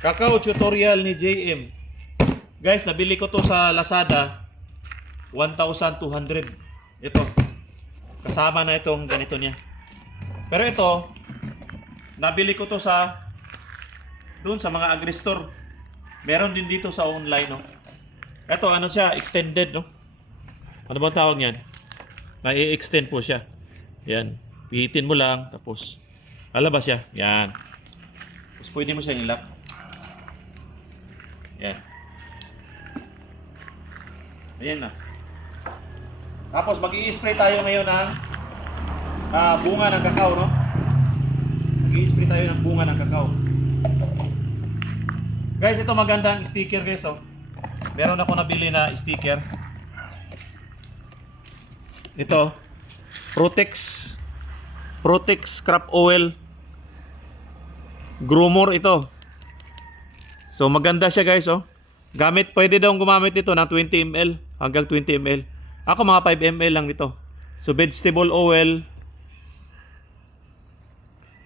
Kakao tutorial ni JM. Guys, nabili ko to sa Lazada. 1,200. Ito. Kasama na itong ganito niya. Pero ito, nabili ko to sa doon sa mga agri-store. Meron din dito sa online, no. Ito, ano siya, extended, no. Ano bang tawag niyan? Na-i-extend po siya. Yan. Pihitin mo lang, tapos lalabas siya. Yan. Tapos pwede mo siya i-lock. Yan. Ayan na. Tapos mag-i-spray tayo ngayon ng bunga ng kakao, no? Mag-i-spray tayo ng bunga ng kakao. Guys, ito magandang sticker, guys, oh. Meron ako nabili na sticker. Ito, Protex Crop Oil Groomer ito. So maganda siya, guys, oh. Pwede daw gumamit ito ng 20 ml hanggang 20 ml. Ako mga 5 ml lang nito. So vegetable oil,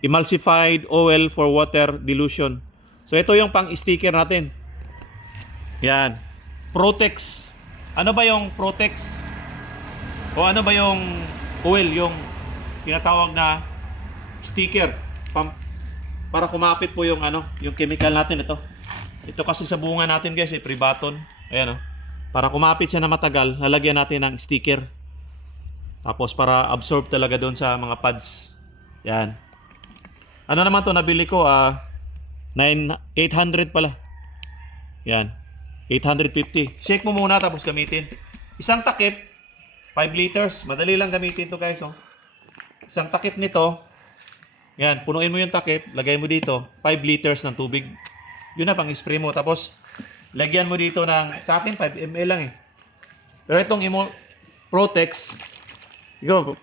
emulsified oil for water dilution. So ito yung pang-sticker natin. Yan. Protex. Ano ba yung Protex? O ano ba yung oil, yung tinatawag na sticker para kumapit po yung yung chemical natin ito. Ito kasi sa bunga natin, guys, Privaton. Ayan, oh. Para kumapit siya na matagal, lalagyan natin ng sticker. Tapos para absorb talaga doon sa mga pads. Yan. Ano naman to nabili ko? 800 pala. Yan. 850. Shake mo muna tapos gamitin. Isang takip, 5 liters. Madali lang gamitin to, guys, oh. Isang takip nito. Yan, punuin mo yung takip, lagay mo dito 5 liters ng tubig. Yun na, pang-spray mo. Tapos lagyan mo dito ng, sa akin 5 ml lang eh. Pero itong Protex,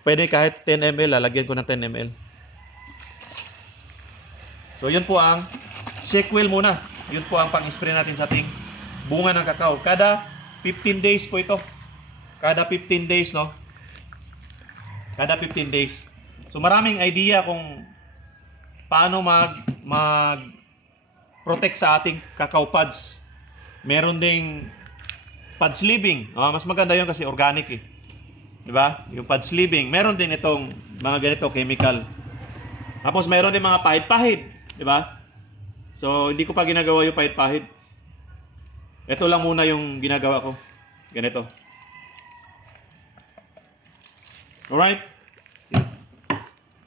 pwede kahit 10 ml, lalagyan ko ng 10 ml. So yun po ang shake wheel muna. Yun po ang pang-spray natin sa ating bunga ng kakao. Kada 15 days po ito. Kada 15 days, no? Kada 15 days. So maraming idea kung paano mag-protect sa ating cacao pods. Meron ding pod sleeving. Mas maganda yun kasi organic eh. Diba? Yung pod sleeving. Meron din itong mga ganito chemical. Tapos meron din mga pahid-pahid. Diba? So hindi ko pa ginagawa yung pahid-pahid. Ito lang muna yung ginagawa ko. Ganito. Alright?